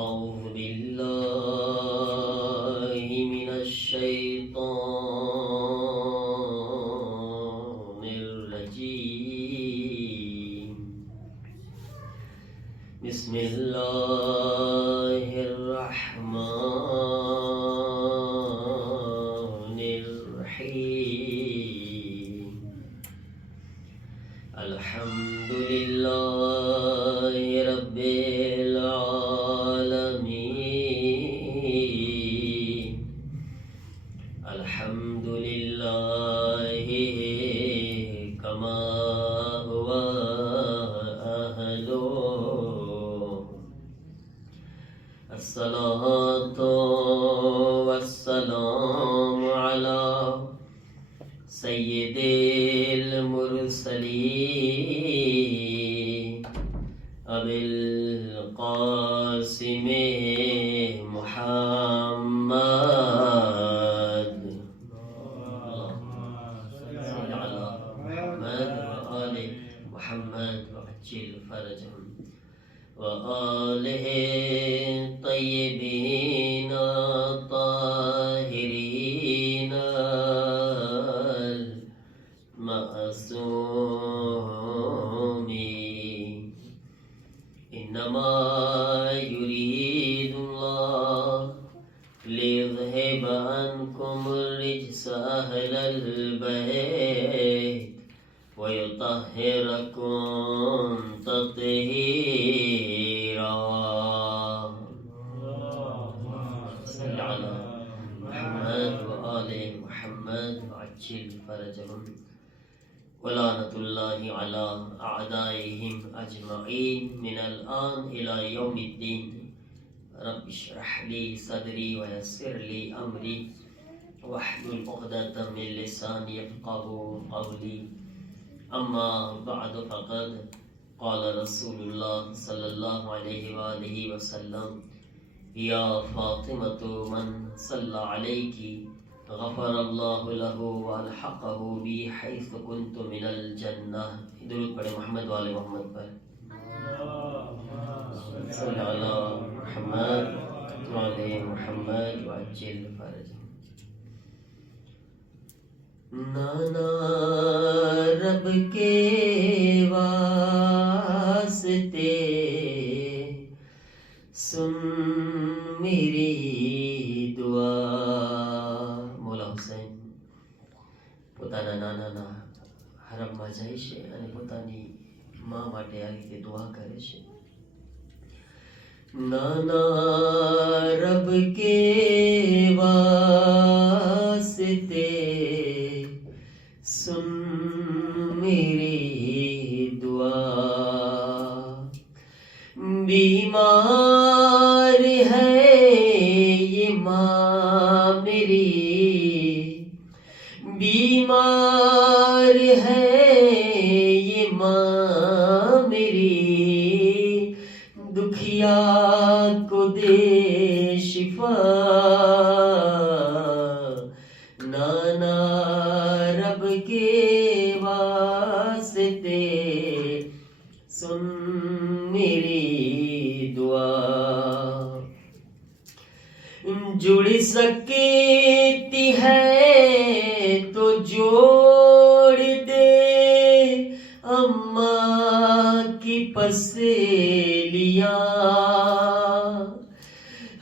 أعوذ بالله من الشيطان الرجيم. بسم الله الرحمن الرحيم. الحمد لله رب العالمين. الحمد لله كما هو أهله. الصلاة والسلام على سید المرسلین ابی القاسم محمد. اللهم صل على محمد وآل محمد وعجل فرجهم وآله الطيبين الطاهرين المعصومين. إنما يريد الله ليذهب عنكم الرجس أهل البيت ويطهركم تطهيرا. صل على محمد وآل محمد وعجل فرجهم ولعنة الله على أعدائهم أجمعين من الآن إلى يوم الدين. رب اشرح لي صدري ويسر لي أمري واحلل عقدة من لساني يفقهوا قولي. أما بعد فقد قال رسول الله صلى الله عليه وآله وسلم: يا فاطمة من صلى عليك غفر الله له والحقه بي حيث كنت من الجنة. درود پڑھے محمد والے محمد پر. صلی علی محمد والے محمد وعجل فرجهم. نانا رب کے واسطے سن میری دعا. مولا حسین પોતાના નાનાના હરમમાં જાય છે અને પોતાની મા માટે આ રીતે દુઆ કરે છે. નાના રબ કે વાસ્તે सुन मेरी दुआ. बीमार है ये माँ मेरी, बीमार है ये माँ मेरी. दुखिया को दे शिफा. नाना रब के वास्ते सुन मेरी दुआ. जुड़ सकती है तो जोड़ दे अम्मा की पसलियाँ.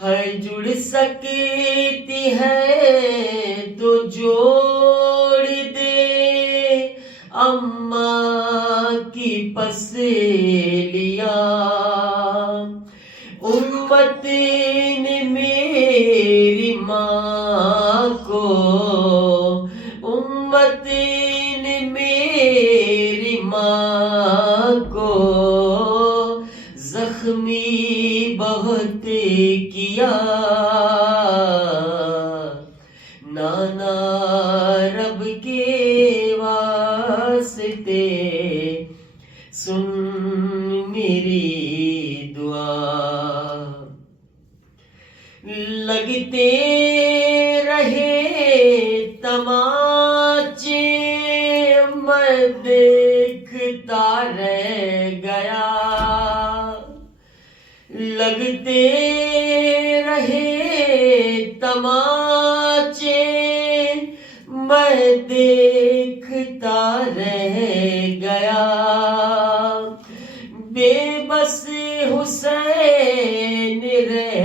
है जुड़ सकती है तो जोड़ दे अम्मा की पसलियाँ. उम्मत ने मेरी माँ को, उम्मत ने मेरी माँ को जख्मी बहुत किया. नाना रब के वास्ते सुन मेरी दुआ. लगते रहे तमाचे मैं देखता रह गया. लगते रहे तमाचे, मैं देखता रह गया, बेबस हुसैन रह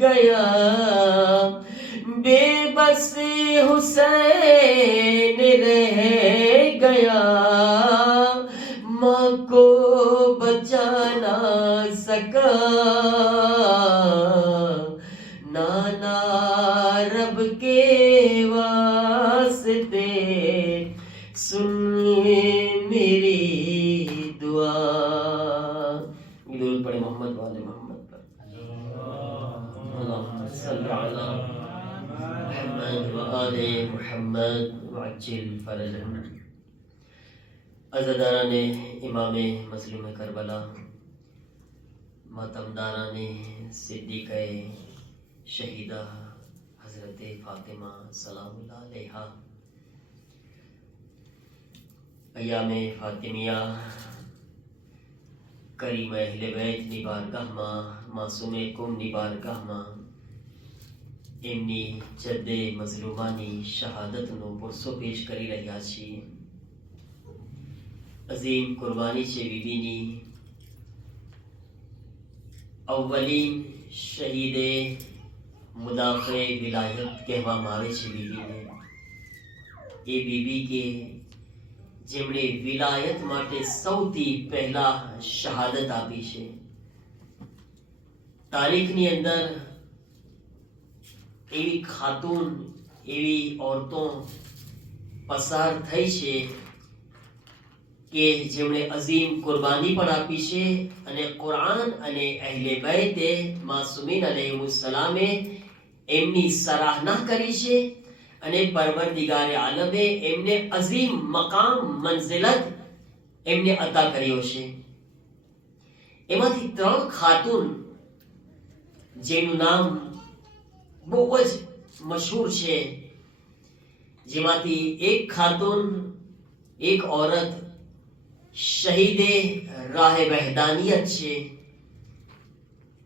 गया, बेबस हुसैन रह गया, माँ को बचा ना सका, नाना रब के वास्ते सुन मेरी दुआ। दुरूद पढ़े मोहम्मद वाले मोहम्मद पर। अल्लाहुम्मा सल्लि अला मुहम्मद व आले मुहम्मद वअज्जिल फरजहम। अज़ादारान इमाम मज़लूम करबला, मातमदारान सिद्दीक़े शहीदा हज़रत फ़ातिमा सलामुल्लाह अलैहा, अय्याम फ़ातिमिया करीम अहले बैतની બારગાહમાં, માસૂમે કુમની બારગાહમાં એમની જદ્દે મઝલૂમાની શહાદતનો પુરસો પેશ કરી રહ્યા છીએ. અઝીમ કુરબાની છે બીબીની. અવ્વલીન શહીદે મુદાફે વિલાયત કહેવામાં આવે છે બીબીને. એ બીબી કે જેમણે વિલાયત માટે સૌથી પહેલા શહાદત આપી છે. તારીખની અંદર એવી ખાતુન, એવી औरतों પસાર થઈ છે કે જેમણે અઝીમ કુરબાની પણ આપી છે અને કુરાન અને અહેલે बैते માસૂમીન અલૈહિસ્સલામે એમની સરાહના કરી છે અને પરવરદિગારે આલમે એમને અઝીમ મકામ મંઝિલત એમને અતા કર્યો છે. એમાંથી 3 ખાતુન જેનું નામ બહુ જ મશહૂર છે, જેમાંથી એક ખાતુન, એક औरत શહીદે રાહે વહદાનિયત છે,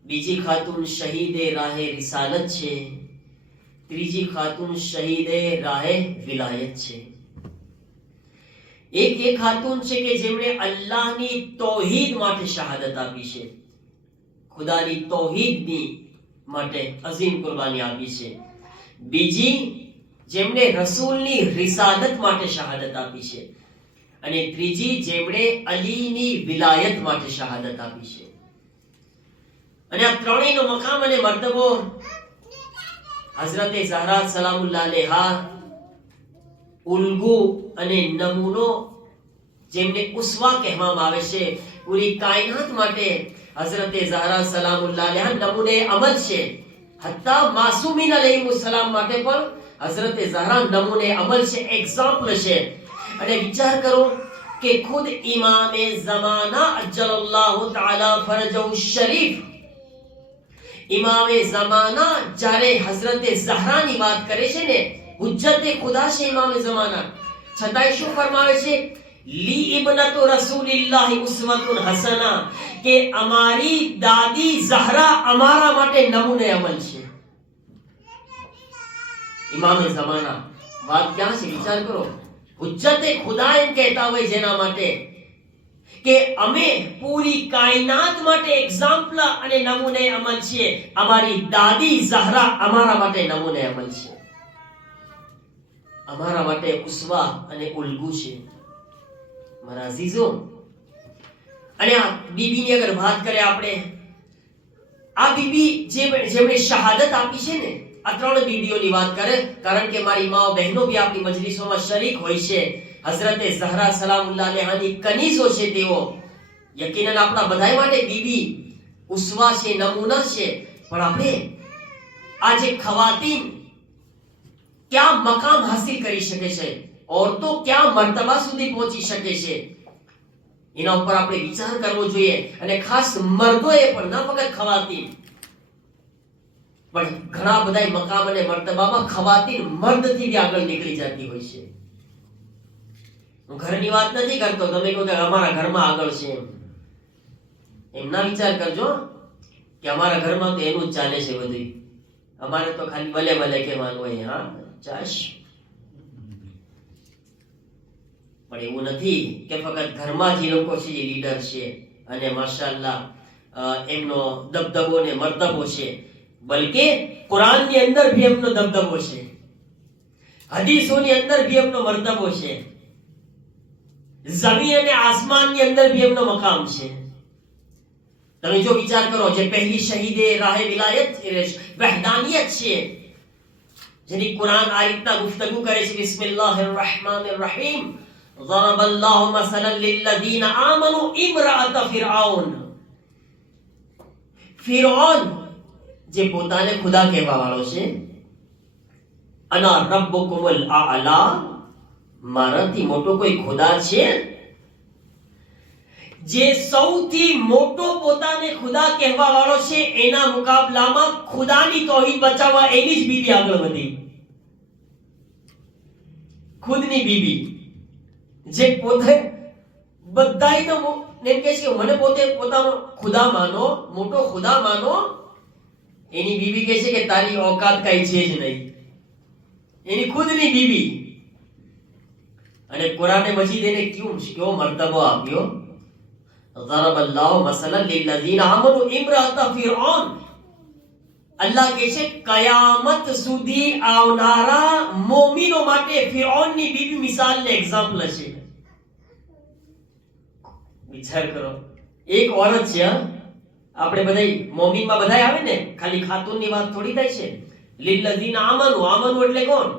બીજી ખાતુન શહીદે રાહે રિસાલત છે, ત્રીજી ખાતુન શહીદે રાહે વિલાયત છે. એક એ ખાતુન છે કે જેમણે અલ્લાહની તૌહીદ માટે શહાદત આપી છે, ખુદાની તૌહીદની માટે અઝીમ કુરબાની આપી છે. બીજી જેમણે રસૂલની રિસાલત માટે શહાદત આપી છે અને ત્રીજી જેમણે અલીની વિલાયત માટે શહાદત આપી છે. અને આ ત્રણેયનો મકામ અને મર્તબો હઝરતે ઝહરા સલામુલ્લાહ અલૈહા ઉલ્ગુ અને નમૂનો, જેમને ઉસ્વા કહેવામાં આવે છે, પૂરી કાયનાત માટે હઝરતે ઝહરા સલામુલ્લાહ અલૈહા નમૂને અમલ છે. હત્તા માસૂમીન અલૈહિસ્સલામ માટે પણ હઝરતે ઝહરા નમૂને અમલ છે, એક્ઝામ્પલ છે. અને વિચાર કરો કે ખુદ ઇમામે ઝમાના અજ્જલલ્લાહુ તઆલા ફરજહુ શરીફ, ઇમામે ઝમાના જ્યારે હઝરતે ઝહરાની વાત કરે છે ને, હુજ્જતે ખુદા છે ઇમામે ઝમાના, છતાંય શું ફરમાવે છે? લી ઇબ્નતુ રસૂલિલ્લાહી ઉસ્વતુન હસના, કે અમારી દાદી ઝહરા અમારા માટે નમૂને અમલ છે. ઇમામે ઝમાના વાત ક્યાં છે? વિચાર કરો. હુજ્જતે ખુદા એમ કહેતા હોય જેના માટે કે અમે પૂરી કાયનાત માટે એક્ઝામ્પલ અને નમૂને અમલ છે, અમારી દાદી ઝહરા અમારા માટે નમૂને અમલ છે, અમારા માટે ઉસ્વા અને ઉલ્ગુ છે. મારા અઝીઝો, અને આ બીબીની અગર વાત કરે આપણે, આ બીબી જેમણે શહાદત આપી છે ને, આ 3 બીબીઓની વાત કરે, કારણ કે મારી માઓ બહેનો બી આપણી મજલિસોમાં શરીક હોય છે. હઝરતે ઝહરા સલામુલ્લાહ અલૈહાની કનીઝો છે તેઓ. યકીનન આપણા બધાય માટે બીબી ઉસ્વા છે, નમૂના છે. પણ આપણે આ જે ખવાતીન क्या मकाम हासिल કરી શકે છે, औरतों क्या મર્તબા સુધી પહોંચી શકે છે, એના ઉપર આપણે વિચાર કરવો જોઈએ. અને ખાસ મર્દોએ પણ, ન ફક્ત ખવાતીન, પણ ઘણા બધા મકામ અને મર્તબામાં ખવાતીન મર્દથી બી આગળ નીકળી જતી હોય છે. હું ઘરની વાત નથી કરતો, તમે કહો કે અમારા ઘરમાં આગળ છે એમ ના વિચાર કરજો. કે અમારા ઘરમાં તો એનું જ ચાલે છે બધું, અમારે તો ખાલી ભલે ભલે કહેવાનું હોય. હા ચાશ, પણ એવું નથી કે ફક્ત ઘરમાં જ એ લોકો છે જે લીડર છે અને માશાઅલ્લાહ એમનો દબદબો ને મર્તબો છે, બલકે કુરાનની અંદર ભી એમનો દબદબો છે, હદીસોની અંદર ભી એમનો મર્તબો છે, જમીન અને આસમાનની અંદર ભી એમનો મકામ છે. તમે જો વિચાર કરો, જે પહેલી શહીદે રાહે વિલાયત વહદાનિયત છે, જેની કુરાન આ રીતના ગુફ્તગુ કરે છે, બિસ્મિલ્લાહિર રહેમાનિર રહીમ, ضرب الله مثلا للذين آمنوا امرأة فرعون. ફિરૌન જે પોતાને ખુદા કહેવા વાળો છે, અના રબ્બુકુમુલ આલા, મારાથી મોટો કોઈ ખુદા છે? જે સૌથી મોટો પોતાને ખુદા કહેવા વાળો છે, એના મુકાબલામાં ખુદાની તૌહીદ બચાવવા એની જ બીબી આગળ વધી. ખુદની બીબી જે પોતે બધાયનો એમ કહે છે મને પોતે પોતાનો ખુદા માનો, મોટો ખુદા માનો, એની બીબી કહે છે કે તારી औकात કઈ છે જ નહીં, એની ખુદની બીબી. અને કુરાને મજીદ એને કેવો મર્તબો આપ્યો, ضرب الله مثلا للذين آمنوا امرأة فرعون. અલ્લાહ કહે છે કયામત સુધી આવનારા મોમિનો માટે ફિરૌનની બીબી મિસાલ ને એક્ઝામ્પલ છે. વિચાર કરો, એક औरत છે, આપણે બધાય મોમિનમાં બધાય આવે ને, ખાલી ખાતુનની વાત થોડી થાય છે. લિલ્લઝીના આમનુ, આમનુ એટલે કોણ?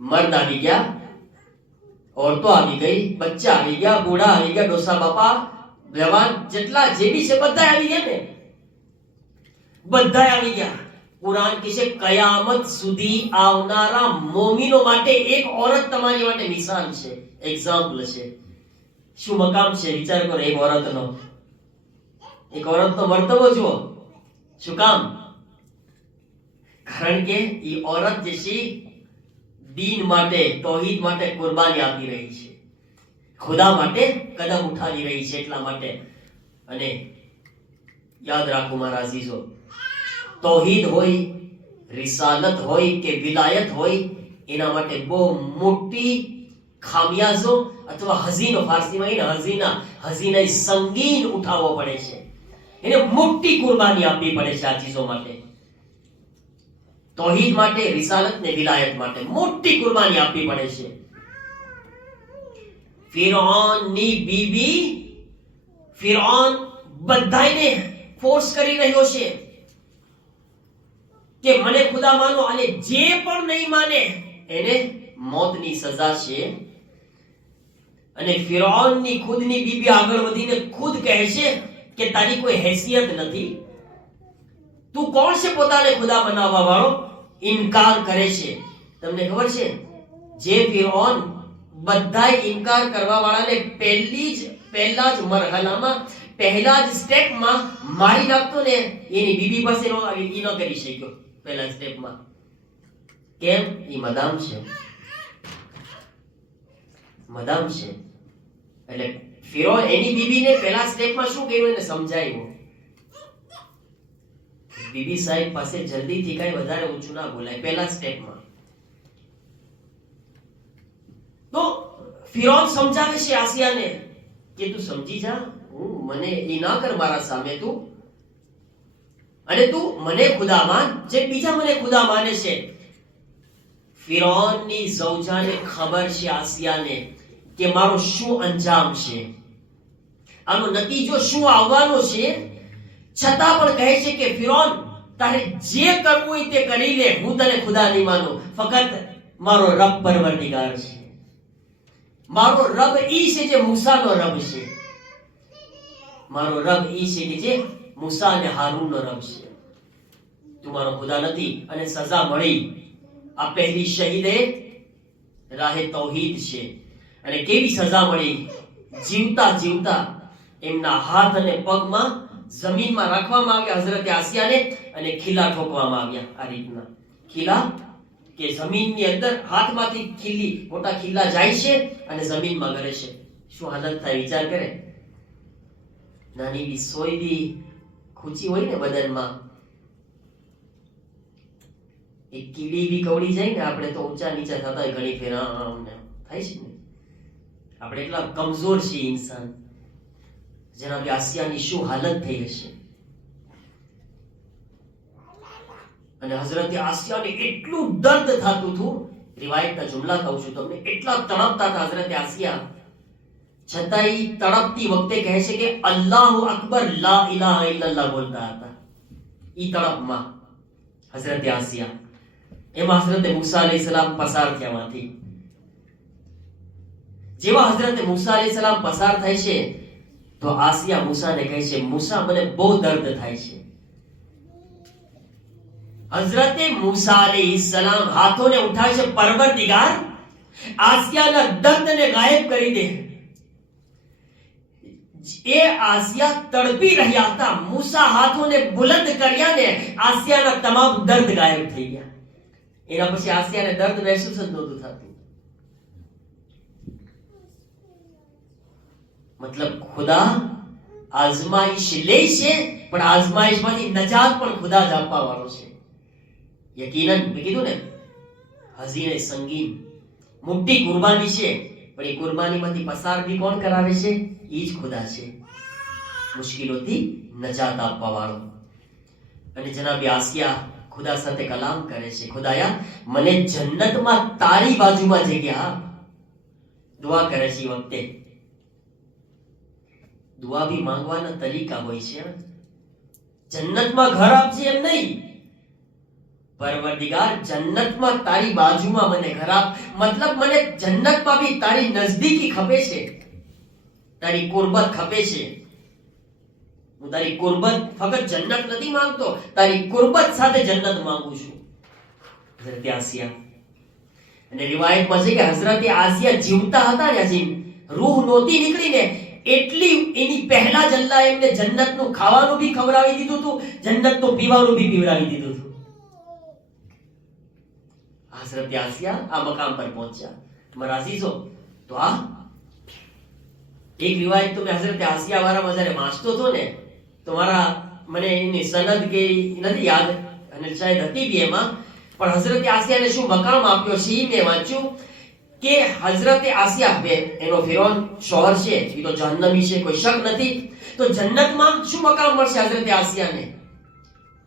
મર્દ આવી ગયા, औरतो આવી ગઈ, બચ્ચા આવી ગયા, બુઢા આવી ગયા, ડોસા બાપા, જવાન, જેટલા જે બી છે બધા આવી ગયા ને, બધા આવી ગયા. કુરાન કહે છે કયામત સુધી આવનારા મોમિનો માટે એક औरत તમારી માટે મિસાલ છે, એક્ઝામ્પલ છે. શું મકામ છે વિચાર કરો એક औरतનો, એક औरतનો મર્તબો જુઓ. શું કામ? કારણ કે એ औरत જે છે દીન માટે, તૌહીદ માટે કુરબાની આપી રહી છે, ખુદા માટે કદમ ઉઠાવી રહી છે, એટલા માટે. અને યાદ રાખો મારા અઝીઝો, તૌહીદ હોય, રિસાલત હોય કે વિલાયત હોય, એના માટે બહુ મોટી ખામિયાજો અથવા હઝીનો, ફારસીમાં એને હઝીના સંગીન ઉઠાવવો પડે છે, એને મોટી કુરબાની આપવી પડે છે આ ચીજો માટે. તૌહીદ માટે, રિસાલત ને વિલાયત માટે મોટી કુરબાની આપવી પડે છે. ફિરૌનની બીબી, ફિરૌન બધાને ફોર્સ કરી રહ્યો છે કે મને ખુદા માનો, અને જે પણ નહીં માને એને મોતની સજા છે. અને ફિરૌનની ખુદની બીબી આગળ વધીને ખુદ કહે છે કે તારી કોઈ હેસિયત નથી, તું કોણ છે પોતાને ખુદા બનાવવા વાળો? ઇનકાર કરે છે. તમને ખબર છે, જે ફિરૌન બધાય ઇનકાર કરવા વાળાને પહેલા જ મરહલામાં, પહેલા જ સ્ટેપમાં મારી નાખતો ને, એની બીબી પાસે ન કરી શક્યો પહેલા સ્ટેપમાં. કેમ? એ મદામ છે, મદામ છે. એટલે ફિરૌન એની બીબીને પહેલા સ્ટેપમાં શું કર્યું એને સમજાવ્યું. બીબી સાહેબ પાસે જલ્દીથી કઈ વધારે ઊંચું ના બોલાય પહેલા સ્ટેપમાં. તો ફિરૌન સમજાવે છે આસિયાને કે તું સમજી જા, મને એ ના કર મારા સામે તું, અને તું મને ખુદા માન જે બીજા મને ખુદા માને છે. ફિરૌનની ઝૌજાને ખબર છે આસિયાને કે મારો શું અંજામ છે, આનો નતીજો શું આવવાનો છે, છતાં પણ કહે છે કે ફિરૌન તારે જે કરવું હોય તે કરી લે, હું તને ખુદા નહીં માનું, ફક્ત મારો રબ પરવરદિગાર છે, મારો રબ ઈ છે જે મૂસાનો રબ છે, મારો રબ ઈ છે કે જે મૂસા અને હારૂનનો રબ છે, તું મારો ખુદા નથી. અને સજા મળી. આ પહેલી શહીદે રાહે તૌહીદ છે. અને કેવી સજા મળી? જીવતા જીવતા એમના હાથ અને પગમાં જમીનમાં રાખવામાં આવ્યા હઝરત આસિયાને, અને ખીલા ઠોકવામાં આવ્યા. આ રીતના ખીલા કે જમીનની અંદર હાથમાંથી ખીલી, મોટા ખીલા જાય છે અને જમીનમાં ગળે છે. શું હાલત થાય વિચાર કરે. નાની બી સોયદી ખૂંચી હોય ને બદનમાં, એક કીડી બી કવડી જાય ને આપણે તો ઊંચા નીચા થતા હોય ઘણી ફેર થાય છે ને. આપણે એટલા કમજોર છીએ ઇન્સાન. જનાબે આસિયાની શું હાલત થઈ હશે. અને હઝરતે આસિયાને એટલું દર્દ થતું હતું, રિવાયતના જુમલા કહું છું તમને, એટલા તડપતા હતા હઝરતે આસિયા, છતાંય તડપતી વખતે કહે છે કે અલ્લાહુ અકબર લા ઇલાહા ઇલ્લલ્લાહ બોલતા હતા ઈ તડપમાં હઝરતે આસિયા. એમાં હઝરતે મૂસા અલૈહિસ્સલામ પસાર થયા માંથી. જેવા હઝરતે મૂસા અલૈહિસ્સલામ પસાર થાય છે તો આસિયા મૂસાને કહે છે, મૂસા મને બહુ દર્દ થાય છે. હઝરતે મૂસા અલૈહિસ્સલામ હાથોને ઉઠાવે છે, પરવરદિગાર આસિયાના દર્દને ગાયબ કરી દે. એ આસિયા તડપી રહ્યા હતા, મૂસા હાથોને બુલંદ કર્યા ને આસિયાના તમામ દર્દ ગાયબ થઈ ગયા. એના પછી આસિયાને દર્દ મહેસૂસ જ નહોતું થતું. મતલબ ખુદા આઝમાઈશ લે છે, પણ આઝમાઈશમાંથી નજાત પણ ખુદા જ આપવા વાળો છે. યકીનન મેં કીધું ને, હઝીને સંગીન મોટી કુરબાની છે, પણ એ કુરબાનીમાંથી પસાર બી કોણ કરાવે છે? ઈ જ ખુદા છે, મુશ્કિલોથી નજાત આપવા વાળો. અને જનાબે આસિયા ખુદા સાથે કલામ કરે છે, ખુદાયા મને જન્નતમાં તારી બાજુમાં જગ્યા આપ. દુઆ કરે છે. વખતે દુઆ બી માંગવાના તરીકા હોય છે. જન્નતમાં ઘર આપજે એમ નહીં, પરવરદિગાર જન્નતમાં તારી બાજુમાં મને ઘર આપ. મતલબ મને જન્નતમાં બી તારી નજદીકી ખપે છે, તારી કુરબત ખપે છે. હું તારી કુરબત, ફક્ત જન્નત નથી માંગતો, તારી કુરબત સાથે જન્નત માંગુ છું. હઝરતે આસિયા. અને રિવાયતમાં છે કે હઝરતે આસિયા જીવતા હતા ને, હજી રૂહ નહોતી નીકળીને, એટલી એની પહેલા જ અલ્લાહ એમને જન્નતનું ખાવાનું બી ખવડાવી દીધું હતું, જન્નતનું પીવાનું બી પીવડાવી દીધું હતું. હઝરતે આસિયા આ મકામ પર પહોંચ્યા. તમારા અઝીઝો, તો આ એક રિવાયત તો મેં હઝરતે આસિયા વાળામાં જ્યારે વાંચતો હતો ને, તો મારા મને એની સનદ કે નથી યાદ, અને શાયદ હતી બી એમાં, પણ હઝરતે આસિયાને શું મકામ આપ્યો છે એ મેં વાંચ્યું કે હઝરતે આસિયા બે એનો ફિરૌન શોહર છે, એ તો જહન્નમી છે, કોઈ શક નથી. તો જન્નતમાં શું મકામ મળશે હઝરતે આસિયાને?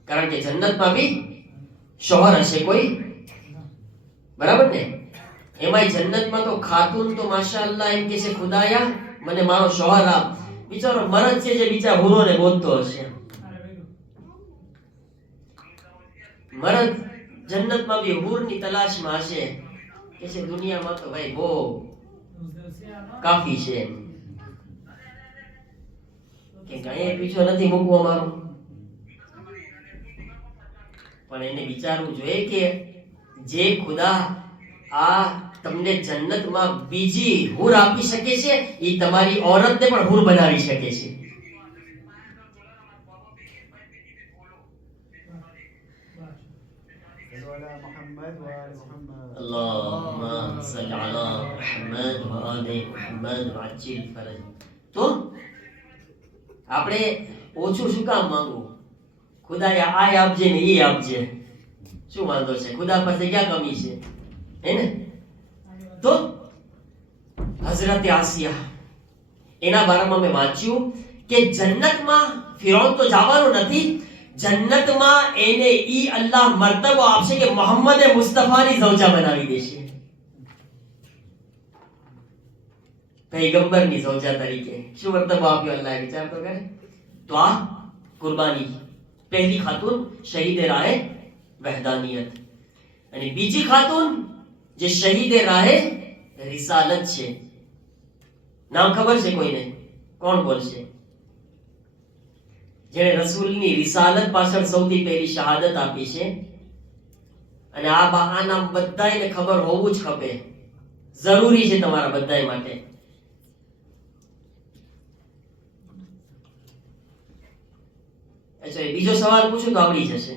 કારણ કે જન્નતમાં બી શોહર હશે કોઈ, બરાબર ને? એમાંય જન્નતમાં તો ખાતુન તો માશાઅલ્લાહ એમ કે છે, ખુદાયા મને મારો શોહર આપ. બિચારો મરદ છે જે બીજા હુરોને ગોતતો હશે. મરદ જન્નતમાં બી હુરની તલાશમાં હશે, કે છે દુનિયામાં તો ભાઈ બહુ કાફી છે, કે કઈ પીછો નથી મૂકવો મારો. પણ એને વિચારવું જોઈએ કે જે ખુદા આ તમને જન્નતમાં બીજી હુર આપી શકે છે, એ તમારી औरतને પણ હુર બનાવી શકે છે. અલ્લાહુમ્મા સલ્લી અલા મુહમ્મદ વ આલે મુહમ્મદ વ અજ્જિલ ફરજ. તો આપણે ઓછું શું કામ માંગવું? ખુદાયા આ આપજે ને એ આપજે, શું વાંધો છે? ખુદા પાસે ક્યાં કમી છે, હે ને? તો હઝરતે આસિયા, એના બારામાં મેં વાંચ્યું કે જન્નતમાં ફિરૌન તો જવાનો નથી, જન્નતમાં એને ઈ અલ્લાહ મર્તબો આપશે કે મોહમ્મદ મુસ્તફાની ઝૌજા બનાવી દેશે, પૈગંબરની ઝૌજા તરીકે. શું મર્તબો આપ્યો અલ્લાહ, વિચાર તો કરે. તો આ કુરબાની, પહેલી ખાતુન શહીદ રાહે વહદાનિયત, અને બીજી ખાતુન જે શહીદ રાહે રિસાલત છે. નામ ખબર છે કોઈને? કોણ બોલશે? જેણે રસૂલની રિસાલત પાછળ સૌથી પહેલી શહાદત આપી છે. અને આ નામ બધાયને ખબર હોવું જ ખપે, જરૂરી છે તમારા બધાય માટે. અચ્છા, બીજો સવાલ પૂછું તો આવડી જશે.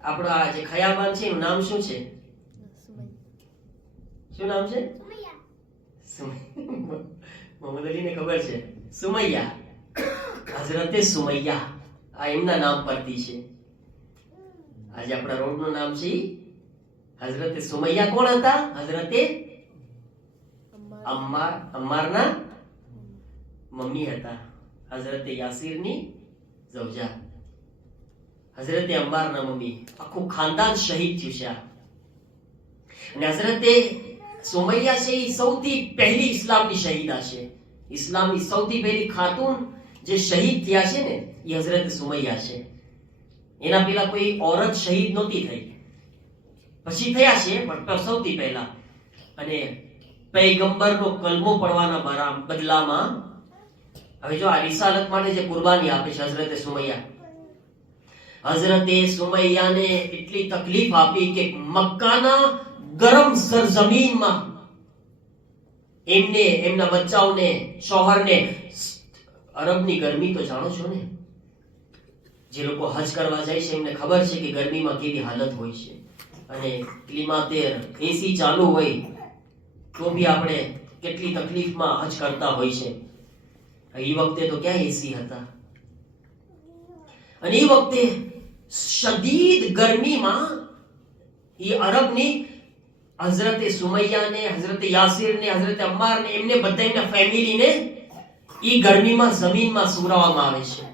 આપણો આ જે ખયાબાન છે એનું નામ શું છે? શું નામ છે? મોહમ્મદ અલીને ખબર છે, સુમૈયા. હઝરતે સુમૈયા આ એમના નામ પરથી છે. આજે આપણા રોડનું નામ છે હઝરતે સુમૈયા. કોણ હતા? હઝરતે અમ્મારના મમ્મી હતા. હઝરતે યાસીરની ઝૌજા, હઝરતે અમ્મારના મમ્મી. આખું ખાનદાન શહીદ થયું છે. અને હઝરતે સુમૈયા છે એ સૌથી પહેલી ઇસ્લામની શહીદા છે. ઇસ્લામની સૌથી પહેલી ખાતુન જે શહીદ થયા છે ને એ હઝરત સુમૈયા છે. એના પહેલા કોઈ औरत શહીદ નહોતી થઈ, પછી થયા છે પણ સૌથી પહેલા. અને પૈગંબરનો કલમો પડવાના બદલામાં હવે જો આ રિસાલત માટે જે કુરબાની આપે છે હઝરતે સુમૈયા, હઝરતે સુમૈયાને એટલી તકલીફ આપી કે મક્કાના ગરમ સરજમીનમાં એમને, એમના બચ્ચાઓને, શોહરને, અરબની ગરમી તો જાણો છો ને, જે લોકો હજ કરવા જાય છે એમને ખબર છે કે ગરમીમાં કેવી હાલત હોય છે. અને ક્લિમાતેર એસી ચાલુ હોય તો બી આપણે કેટલી તકલીફમાં હજ કરતા હોય છે. એ વખતે તો ક્યાં એસી હતા. અને એ વખતે શદીદ ગરમીમાં એ અરબની હઝરતે સુમૈયાને, હઝરતે યાસીરને, હઝરતે અમ્મારને, એમને બધા એમના ફેમિલીને એ ગરમીમાં જમીનમાં સુવડાવવામાં આવે છે.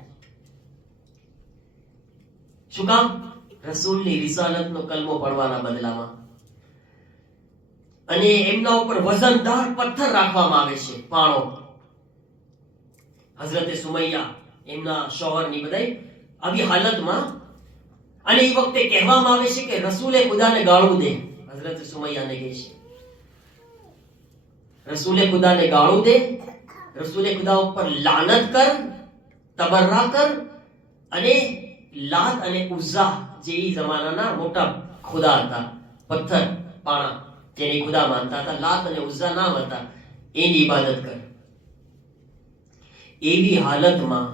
શું કામ? રસૂલની રિસાલતનો કલમો પડવાના બદલામાં. અને એમના ઉપર વજનદાર પથ્થર રાખવામાં આવે છે, પાણો. હઝરતે સુમૈયા, એમના શોહરની બધાય આવી હાલતમાં. અને એ વખતે કહેવામાં આવે છે કે રસૂલે ખુદાને ગાળું દે. હઝરત સુમૈયાને કહે છે રસૂલે ખુદાને ગાળું દે, રસૂલે ખુદા ઉપર લાનત કર, તબર્રા કર. અને લાત અને ઉઝ્ઝા જે એ જમાનાના મોટા ખુદા હતા, પથ્થર પાણા જેને ખુદા માનતા હતા, લાત અને ઉઝ્ઝા નામ હતા, એની ઇબાદત કર. એવી હાલતમાં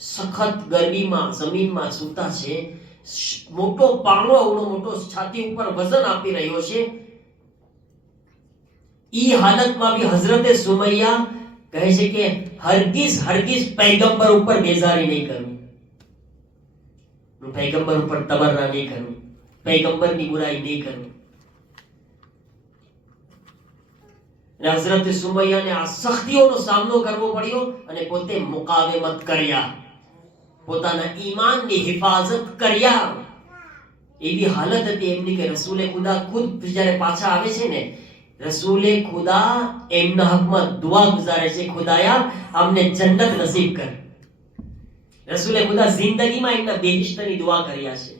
સખત ગરમીમાં જમીનમાં સૂતા છે. મોટો પાણો આવડો મોટો છાતી ઉપર વજન આપી રહ્યો છે. ઈ હાલતમાં બી હઝરતે સુમૈયા કહે છે કે હરગીઝ પૈગંબર ઉપર બેજારી નહીં કરું, પૈગંબર ઉપર તબર્રા નહીં કરું, પૈગંબરની બુરાઈ નહીં કરું. અને હઝરતે સુમૈયાને આ સખ્તીઓનો સામનો કરવો પડ્યો અને પોતે મુકાવેમત કર્યા, પોતાના ઈમાનની હિફાજત કર્યા. એવી હાલત હતી એમની કે રસૂલે ખુદા ખુદ જ્યારે પાછા આવે છે ને, રસૂલે ખુદા એમના હકમાં દુઆ ગુજારે છે, ખુદાયા અમને જન્નત નસીબ કર. રસૂલે ખુદા જિંદગીમાં એમના બેહિશ્તની દુઆ કર્યા છે,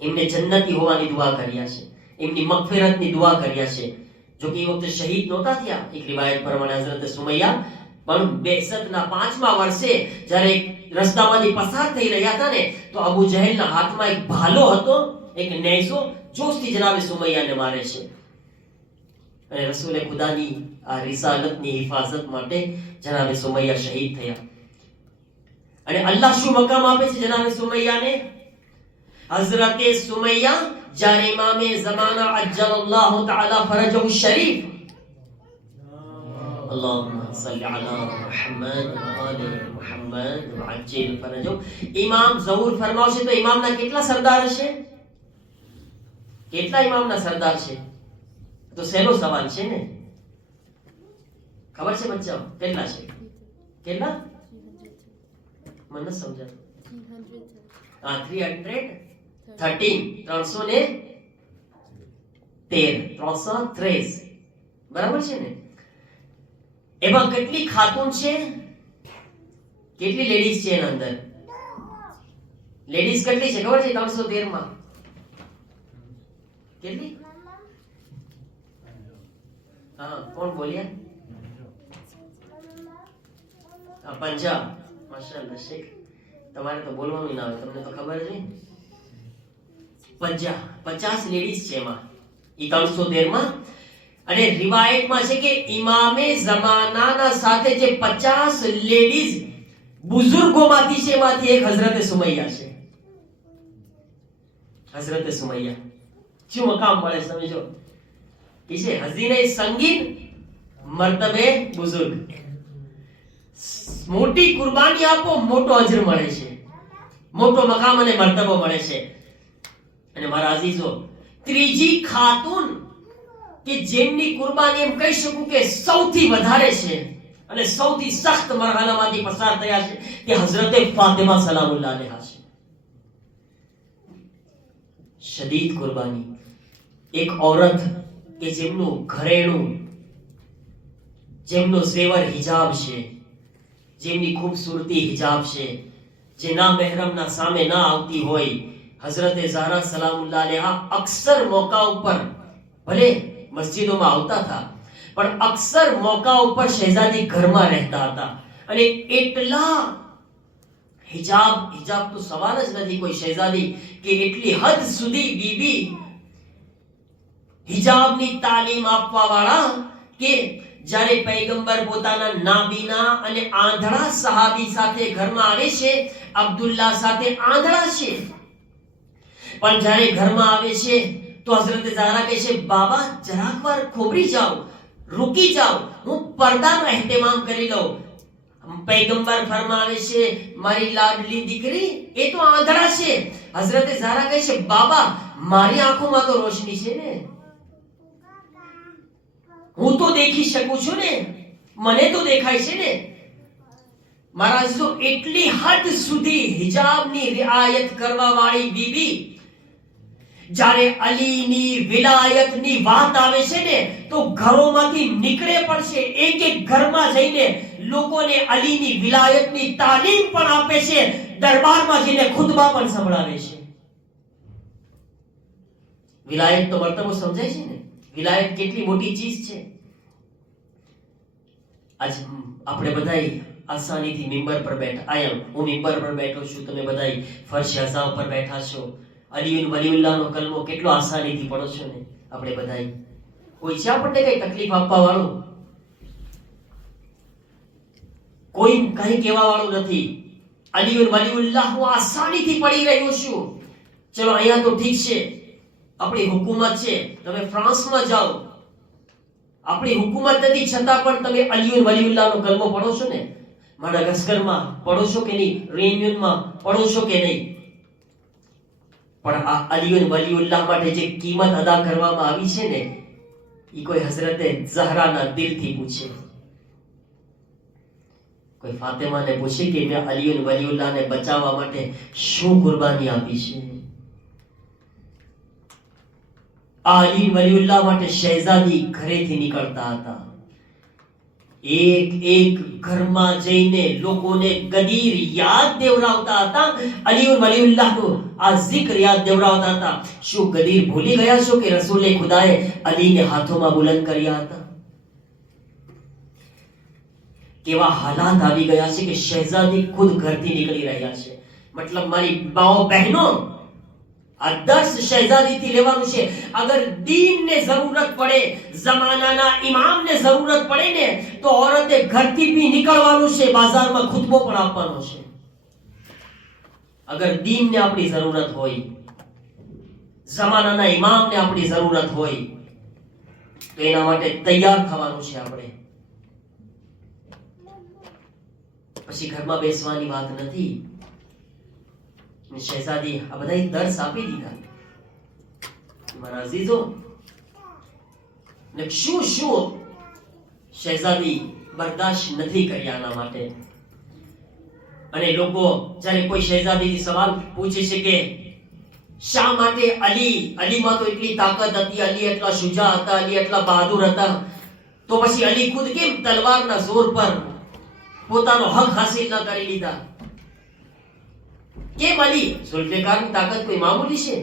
એમને જન્નતી હોવાની દુઆ કર્યા છે, એમની મગફિરતની દુઆ કર્યા છે. જો કે એ વખતે શહીદ નહોતા થયા. એક રિવાયત પ્રમાણે હઝરત સુમૈયા પણ બેસતના 5મા વર્ષે જ્યારે રસ્તામાંથી પસાર થઈ રહ્યા હતા ને, તો અબુ જહેલના હાથમાં એક ભાલો હતો, એક નેઝો. જોશથી જનાબે સુમૈયાને મારે છે. અને રસૂલે ખુદાની આ રિસાલતની હિફાજત માટે જનાબે સુમૈયા શહીદ થયા. અને અલ્લાહ શું મકામ આપે છે જનાબે સુમૈયાને? હઝરતે સુમૈયા જ્યારે ઇમામે ઝમાના અજ્જલલ્લાહુ તઆલા ફરજહુ શરીફ, اللهم صل على محمد وآل محمد وعجل فرجه, ઇમામ ઝહુર ફરમાવશે તો ઇમામના કેટલા સરદાર હશે? કેટલા ઇમામના સરદાર છે? તો સહેલો સવાલ છે ને. ખબર છે બચ્ચાઓ કેટલા છે? કેટલા? મને સમજાતું. 313 બરાબર છે ને. એમાં કેટલી ખાતુન છે? કેટલી લેડીઝ છે એના અંદર? લેડીઝ કેટલી છે ખબર છે 313 માં? કેટલી? હા, કોણ બોલ્યા? 50. માશાઅલ્લાહ શેખ, તમારે તો બોલવાનું ના આવે, તમને તો ખબર છે. 50 લેડીઝ છે એમાં, એ 313 માં. અને રિવાયતમાં છે કે ઇમામે ઝમાનાના સાથે જે 50 લેડીઝ બુઝુર્ગોમાંથી છે એમાંથી એક હઝરતે સુમૈયા છે. હઝરતે સુમૈયા શું મકામ મળે સમજો. એ છે હઝીને સંગીન, મર્તબે બુઝુર્ગ. મોટી કુરબાની આપો, મોટો અજર મળે છે, મોટો મકામ અને મર્તબો મળે છે. અને મારા અઝીઝો, ત્રીજી ખાતુન કે જેમની કુરબાની એમ કહી શકું કે સૌથી વધારે છે અને સૌથી સખ્ત મરહલામાંથી પસાર થયા છે તે હઝરતે ફાતિમા સલામુલ્લાહ અલૈહા છે. શદીદ કુરબાની. એક औरत કે જેમનું ઘરેણું, જેમનો ઝેવર હિજાબ છે, જેમની ખૂબસૂરતી હિજાબ છે, જે ના મહેરમના સામે ના આવતી હોય, હઝરતે ઝહરા સલામુલ્લાહ અલૈહા અક્સર મોકા ઉપર, ભલે મસ્જિદોમાં આવતા હતા, પણ અક્સર મોકા ઉપર શહેઝાદી ઘરમાં રહેતા હતા. અને એટલા હિજાબ તો સવાલ જ નથી કોઈ શહેઝાદી કે એટલી હદ સુધી બીબી હિજાબની તાલીમ આપવા વાળા કે જ્યારે પૈગંબર પોતાના નાબીના અને આંધળા સહાબી સાથે ઘરમાં આવે છે, અબ્દુલ્લાહ સાથે આંધળા છે, પણ જ્યારે ઘરમાં આવે છે તો હઝરત ઝહરા કહે છે, બાબા જરાક વાર ખોબરી જાઓ, રૂકી જાઓ, હું પડદાનો ehtimam કરી લઉં. પૈગંબર ફરમાવે છે, મારી લાડલી દીકરી એ તો આંધળા છે. હઝરત ઝહરા કહે છે, બાબા મારી આંખોમાં તો રોશની છે ને, હું તો દેખી શકું છું ને, મને તો દેખાય છે ને. મારા અઝીઝો, એટલી હદ સુધી હિજાબની રિઆયત કરવા વાળી બીબી જ્યારે અલીની વિલાયતની વાત આવે છે ને તો ઘરોમાંથી નીકળે પડશે, એક એક ઘરમાં જઈને લોકોને અલીની વિલાયતની તાલીમ પણ આપે છે, દરબારમાં જઈને ખુતબા પણ સંભળાવે છે. વિલાયત તો મર્તબો સમજાય છે ને, વિલાયત કેટલી મોટી ચીજ છે. આજ આપણે બધાય આસાનીથી મિંબર પર બેઠા, આયા હું મિંબર પર બેઠો છું, તમે બધાય ફર્શ અઝા ઉપર બેઠા છો, અલી વલીઉલ્લાહનો કલમો કેટલો આસાનીથી પડો છો ને. આપણે બધાય કોઈ છે આપણને કઈ તકલીફ આપવા વાળું, કોઈ કઈ કહેવા વાળું નથી. અલી વલીઉલ્લાહ હું આસાનીથી પડી રહ્યો છું. ચલો અહીંયા તો ઠીક છે, આપણી હુકુમત છે, તમે ફ્રાન્સમાં જાઓ, આપણી હુકુમત નથી છતાં પણ તમે અલી વલીઉલ્લાહનો કલમો પડો છો ને. માડાગાસ્કરમાં પડો છો કે નહીં, રેયુનિયનમાં પડો છો કે નહીં. પણ આ અલી વલીઉલ્લાહ માટે જે કિંમત અદા કરવામાં આવી છે ને એ કોઈ હઝરતે ઝહરાના દિલથી પૂછે, કોઈ ફાતિમાને પૂછે કે મેં અલી વલીઉલ્લાહને બચાવવા માટે શું કુરબાની આપી છે. આ અલી વલીઉલ્લાહ માટે શહેઝાદી ઘરેથી નીકળતા હતા, એક એક ઘરમાં જઈને લોકોને ગદીર યાદ દેવરાવતા હતા, અલી વલીઉલ્લાહનો આ zikr યાદ દેવરાવતા હતા. શું ગદીર ભૂલી ગયા છો કે રસૂલે ખુદાએ અલીને હાથોમાં બુલંદ કર્યા હતા? કેવા હાલાત આવી ગયા છે કે શહેઝાદી ખુદ ઘરથી નીકળી રહ્યા છે. મતલબ મારી માઓ બહેનો, આ દર્શ શહેઝાદીથી લેવાનું છે. અગર દીનને જરૂરત પડે, જમાનાના ઇમામને જરૂરત પડે ને તો औरते ઘરથી બી નીકળવાનું છે, બાજારમાં ખુતબો પણ આપવાનો છે. અગર દીનને આપણી જરૂરત હોય, જમાનાના ઇમામને આપણી જરૂરત હોય તો એના માટે તૈયાર થવાનું છે આપણે. પછી ઘરમાં બેસવાની વાત નથી. શહેઝાદી આ બધા દર્શ આપી દીધા. મારા અઝીઝો, ને શું શું શહેઝાદી બરદાશ્ત નથી કરી આના માટે. અને લોકો જ્યારે કોઈ શહેઝાદીથી સવાલ પૂછે છે કે શા માટે અલીમાં તો એટલી તાકાત હતી, અલી એટલા શુજા હતા, અલી એટલા બહાદુર હતા, તો પછી અલી ખુદ કેમ તલવારના જોર પર પોતાનો હક હાસિલ ન કરી લીધા? કેમ અલી? ઝુલ્ફિકારની તાકાત કોઈ મામૂલી છે?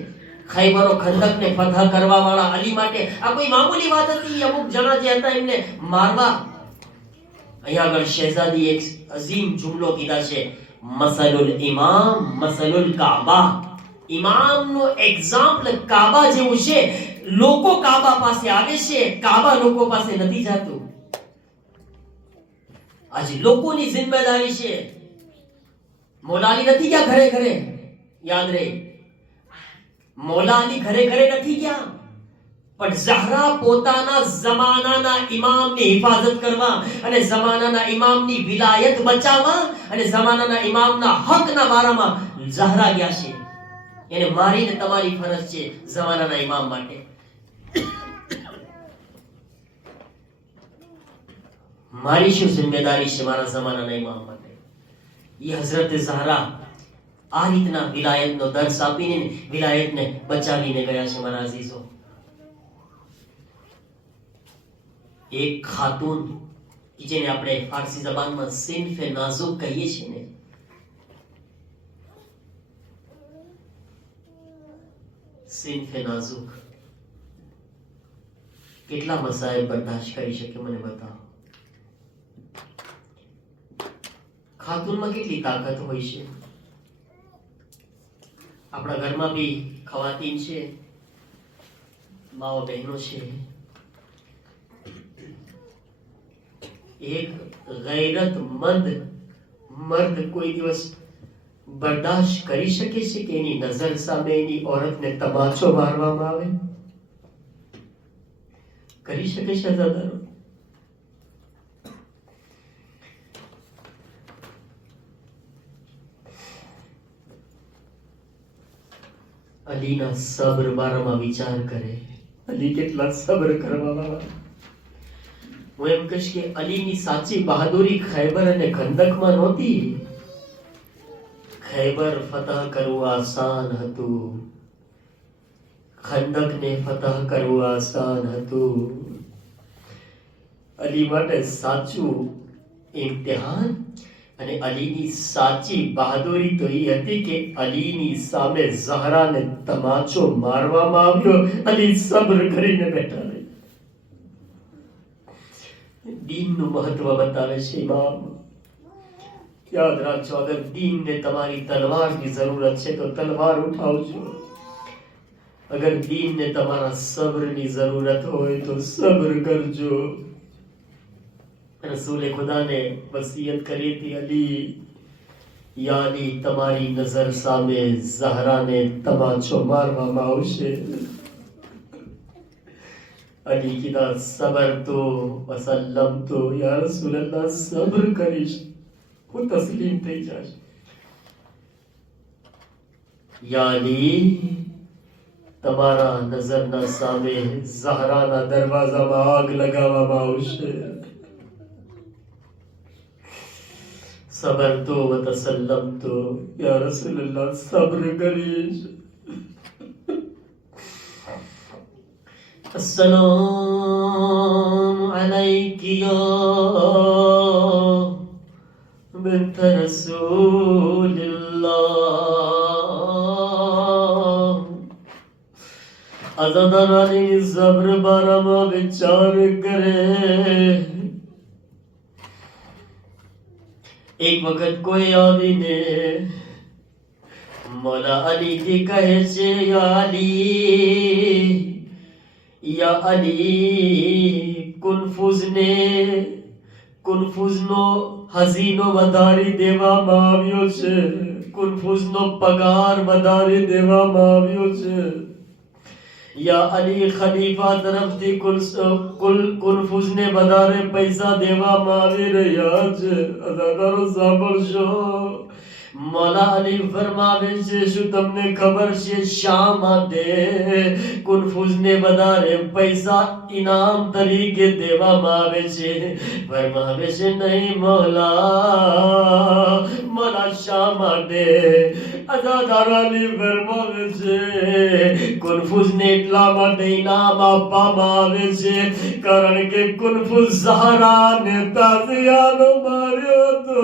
ખૈબરો ખંદકને ફતહ કરવા વાળા અલી માટે આ કોઈ મામૂલી વાત હતી? અમુક જણા જે હતા એમને મારવા. અહીંયા આગળ શહેઝાદી એક અઝીમ જુમલો કીધા છે, મસલુલ ઇમામ મસલુલ કાબા. ઇમામનો એક્ઝામ્પલ કાબા જેવું છે. લોકો કાબા પાસે આવે છે, કાબા લોકો પાસે નથી જતું. આજે લોકોની જિમ્મેદારી છે. મૌલા અલી નથી ગયા ઘરે ઘરે, યાદ રહે, મૌલા અલી ઘરે ઘરે નથી ગયા, પણ ઝહરા પોતાના જમાનાના ઇમામની હિફાજત કરવા અને જમાનાના ઇમામની વિલાયત બચાવવા અને જમાનાના ઇમામના હકના બારામાં ઝહરા ગયા છે. એને મારીને તમારી ફરજ છે જમાનાના ઇમામ માટે. મારી શું જિમ્મેદારી છે મારા જમાનાના ઇમામ માટે? એ હઝરત ઝહરા આ રીતના વિલાયતનો દર્શ આપીને વિલાયતને બચાવીને ગયા છે મારા અઝીઝો. એક ખાતુન જેને આપણે ફારસી જબાનમાં સિન્ફે નાઝુક કહીએ છીએ ને, સિન્ફે નાઝુક કેટલા મસાઈલ બર્દાશ્ત કરી શકે મને બતાવો. ખાતુનમાં કેટલી તાકાત હોય છે. આપણા ઘરમાં બી ખવાતીન છે, માઓ બહેનો છે. એક ગૈરતમંદ મર્દ કોઈ દિવસ બર્દાશ્ત કરી શકે છે કે એની નજર સામે એની औरतને તમાચો મારવામાં આવે? કરી શકે છે દાદારો? અલીના સબ્ર બારામાં વિચાર કરે. અલી કેટલા સબ્ર કરવાવાળા. હું એમ કહીશ કે અલીની સાચી બહાદુરી ખૈબર અને ખંદકમાં નહોતી. ખૈબર ફતહ કરવું આસાન હતું, ખંદકને ફતહ કરવું આસાન હતું. અલી માટે સાચું ઇમ્તિહાન અને અલીની સાચી બહાદુરી તો એ હતી કે અલીની સામે ઝહરાને તમાચો મારવામાં આવ્યો. અલી સબ્ર કરીને બેઠા રહે. દીનનું મહત્વ બતાવે છે ઇમામ. યાદ રાખજો, અગર દીનને તમારી તલવારની જરૂરત છે તો તલવાર ઉઠાવજો. અગર દીનને તમારા સબ્રની જરૂરત હોય તો સબ્ર કરજો. રસૂલે ખુદાને વસિયત કરી હતી, અલી યા અલી, તમારી નજર સામે ઝહરાને તમાચો મારવામાં આવશે. અલી કીધા સબર તો વસલ્લમ તો, યા રસૂલલ્લાહ સબ્ર કરીશ, હું તસ્લીમ થઈ જાશ. યા અલી, તમારા નજરના સામે ઝહરાના દરવાજામાં આગ લગાવવામાં આવશે. સબર તો વતસલ્લમ તો, યા રસૂલલ્લાહ સબ્ર કરીશ. अस्सलाम अलैकी या बिन्त रसूलिल्लाह. अज़ादारानी सब्र बारामा विचार करे. एक वक्त कोई आदमी मौला अली की कहे से, या अली, યા અલી, કુનફુઝનો હઝીનો વધારી દેવામાં આવ્યો છે. કુનફુઝનો પગાર વધારી દેવામાં આવ્યો છે. યા અલી, ખલીફા તરફથી કુનફુઝને વધારે પૈસા દેવામાં આવી રહ્યા છે. અદાકારો સાંભળશો. મૌલા અલી ફરમાવે છે, શું તમને ખબર છે શા માટે કુનફુઝને વધારે પૈસા ઇનામ તરીકે દેવામાં આવે છે? ફરમાવે છે, નહીં મૌલા. મૌલા શા માટે? અઝાદાર અલી ફરમાવે છે, કુનફુઝને એટલા માટે ઇનામ આપવામાં આવે છે કારણ કે કુનફુઝ ઝહરાને તાઝિયાનો માર્યો હતો.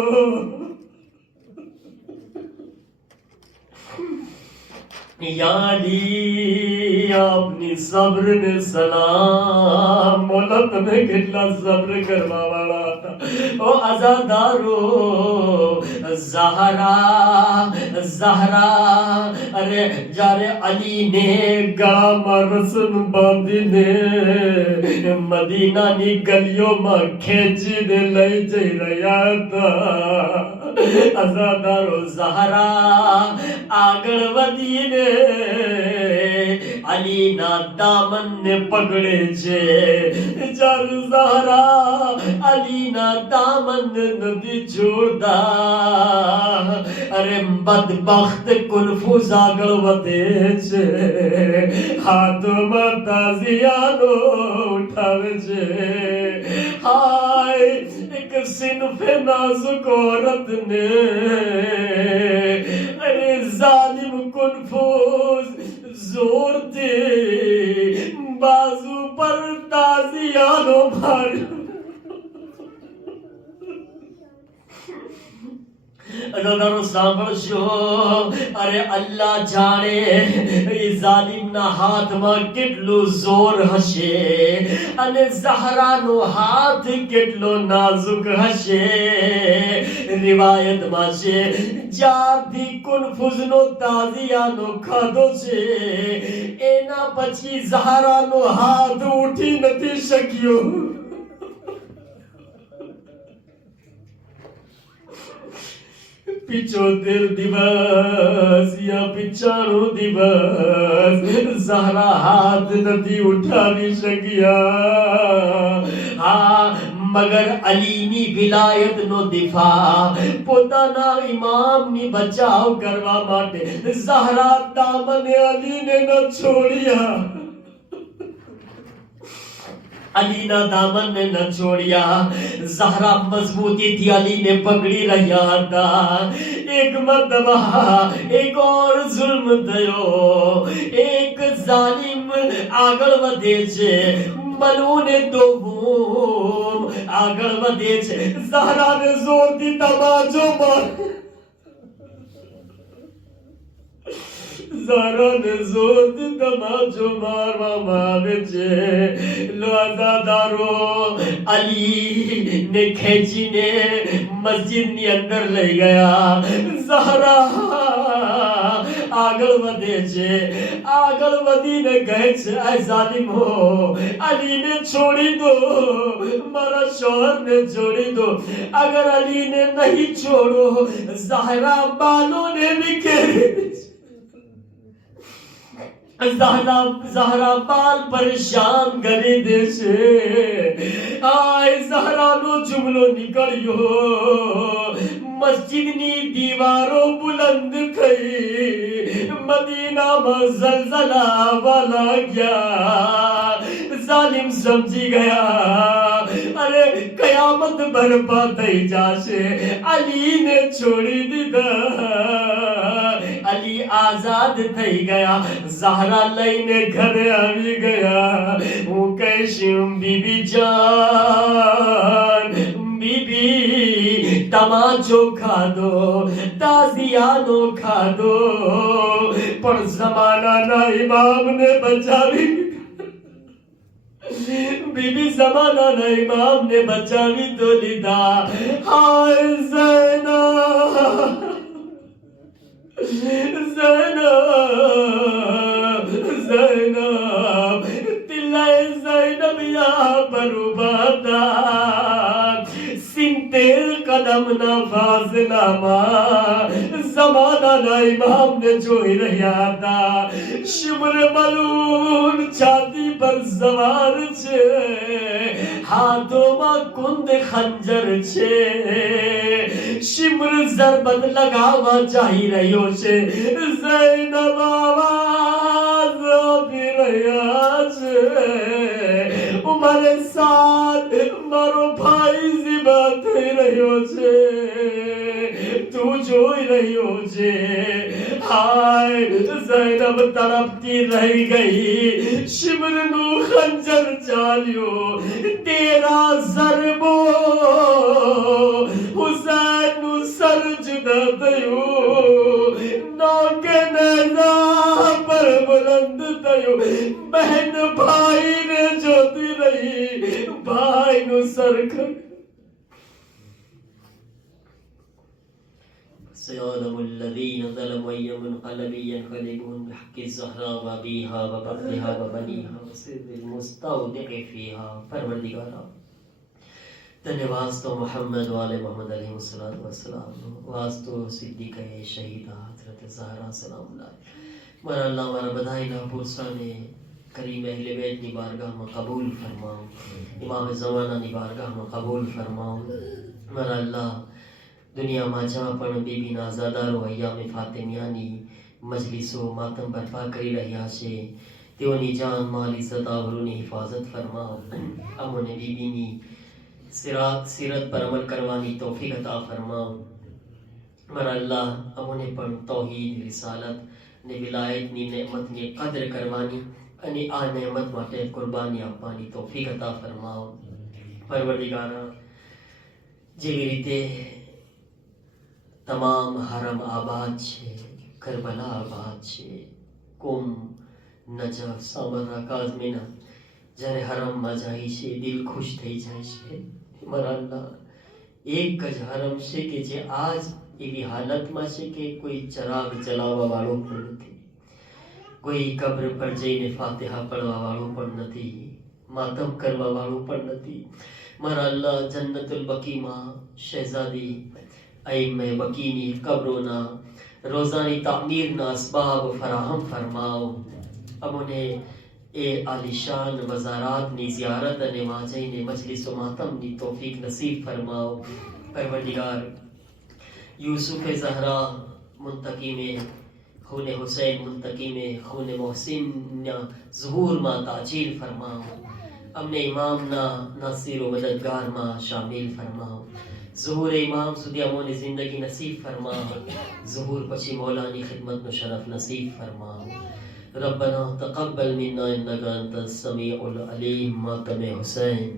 या अली, अपनी सब्र ने सलाम. मौला તમે કેટલા સબ્ર કરવા વાળા હતા. ઓ અઝાદારો, ઝહરા અરે જ્યારે અલીને ગળામાં રસમ બાંધીને મદીનાની ગલીઓમાં ખેંચીને લઈ જઈ રહ્યા હતા. અઝાદારો, ઝહરા આગળ વધીને علی نا دامن نے پکڑے چھے جر زہرا علی نا دامن ندی چھوڑدا ارے بدبخت کنفوز آگل ودے چھے ہاتھ متازیانو اٹھاوے چھے ہائے ایک صنف نازک عورت نے ارے ظالم کنفوز زور دے بازو پر تازیانو بھاری ادھر سامر شو ارے اللہ جانے ظالم نہ ہاتھ ماں کٹلو زور ہشے ارے زہرا نو ہاتھ کٹلو نازک ہشے روایت ماشے جار دی کنفوز نو تازیا نو کھادو چھے اینا پچی زہرا نو ہاتھ اٹھی نتی شکیو پیچھو دل دیواز یا پیچھانو دیواز زہرا ہاتھ ندی اٹھا بھی شکیا مگر علی نی ولایت نو دفاع پوتانا امام نی بچاؤ کروا ماٹے زہرا دامن علی نے نہ چھوڑیا علی نہ دامن نے نہ چھوڑیا زہرا مضبوطی تھی علی نے پکڑی رہیا تھا ایک مرتبہ ایک اور ظلم دیو ایک ظالم آگل ودے چھے ملون دوم آگل ودے چھے زہرا نے زور دی تماجو مار زہرا نے زور دی تماجو مار ماما چھے لو ازادارو علی نے کھیچی نے مسجد نی اندر لے گیا زہرا آگل ودے چھے آگل ودی نے گئے چھے اے ظالم ہو علی نے چھوڑی دو مارا شوہر نے چھوڑی دو اگر علی نے نہیں چھوڑو زہرا بالوں نے بھی کہے زہرا بال پریشان گری دے سے آئے زہرا نو جملو نکڑیو مسجد نی دیواروں بلند کھئی مدینہ میں زلزلہ والا گیا ظالم سمجھی گیا ارے قیامت برپا تھی جاسے علی نے چھوڑی دیدا علی آزاد تھی گیا زہرا لائنے گھر آوی گیا وہ کیشیم بی بی جان بی بی تماچو کھا دو تازیانو کھا دو پر زمانہ نا امام نے بچاوی بی بی زمانہ نا امام نے بچاوی تو لیدا ہائے زینب زینب دلائے زینب یا بربادا سنتیل قدم نا فاضلہ ما زمانہ نا امام نے جو ہی رہیا تھا شمر ملون چھاتی پر زوار چھے ہاتھوں ما کند خنجر چھے شمر ضربت لگاوا چاہی رہیو چھے زینب آواز بھی رہیا چھے عمر ساتھ مارو بھائی زبات رہیو چھے تو جوئی رہیو چھے ہائے زینب تڑپتی رہ گئی شمر نو خنجر چالیو تیرا ضربو حسین نو سر جدا دیو نوکے نیزہ پر بلند دیو بہن بھائی نے جو دی رہی بھائی نو سر کر سيعلم الذين ظلموا أي منقلب ينقلبون بحق الزهراء وأبيها وبطنها وبنيها وسر المستودع فيها پروردگارا تنے واسطو محمد والے محمد علیہ السلام واسطو صدیقہ شہیدہ حضرت زہرا سلام اللہ مر اللہ ہمارا بدائی نہ پورسانے کریم اہل بیت نی بارگاہ میں قبول فرماؤ، امام زمانہ نی بارگاہ میں قبول فرماؤ۔ مر اللہ دنیا ما جہاں پڑھ بی بی نازادارو ایام فاطمیانی مجلس و ماتم برپا کری رہیا چھے تیونی جان مال عزت آبرونی حفاظت فرماؤ۔ امونے بی بی نی سیرت پر عمل کروانی توفیق عطا فرماؤ۔ مر اللہ امونے پر توحید رسالت نے ولایت نی نعمت نی قدر کروانی انی آ نعمت ماتے قربانی اپانی توفیق عطا فرماؤ۔ پروردگارا جیلی ریتے تمام حرم آباد چھے، کربلا آباد چھے، کم نجف سامرہ کازمینہ جرے حرم ما جائی چھے دل خوش تھی جائی چھے۔ مر اللہ ایک کج حرم چھے کہ جے آج ایوی حالت ما چھے کہ کوئی چراغ جلاوا والو پر نتی، کوئی قبر پر جینے فاتحہ پڑھوا والو پر نتی، ماتم کروا والو پر نتی۔ مر اللہ جنت البقیع ما شہزادی ائمہ بقینی قبرونا روزانی تعمیر نا اسباب فراہم فرماؤ۔ امونے اے عالیشان وزارات نی زیارت نے واجہ نے مجلس و ماتم نی توفیق نصیب فرماؤ۔ پروردگار یوسف زہرا منتقی میں خون حسین منتقی میں خون محسن ظہور ما تعجیل فرماؤ۔ امن امام نا ناصر و مددگار ما شامل فرماؤ۔ ظہور امام سدی امون زندگی نصیب فرماؤ۔ ظہور پچی مولانی خدمت نو شرف نصیب فرماؤ۔ ربنا تقبل منا انك انت السميع العليم ماتم حسین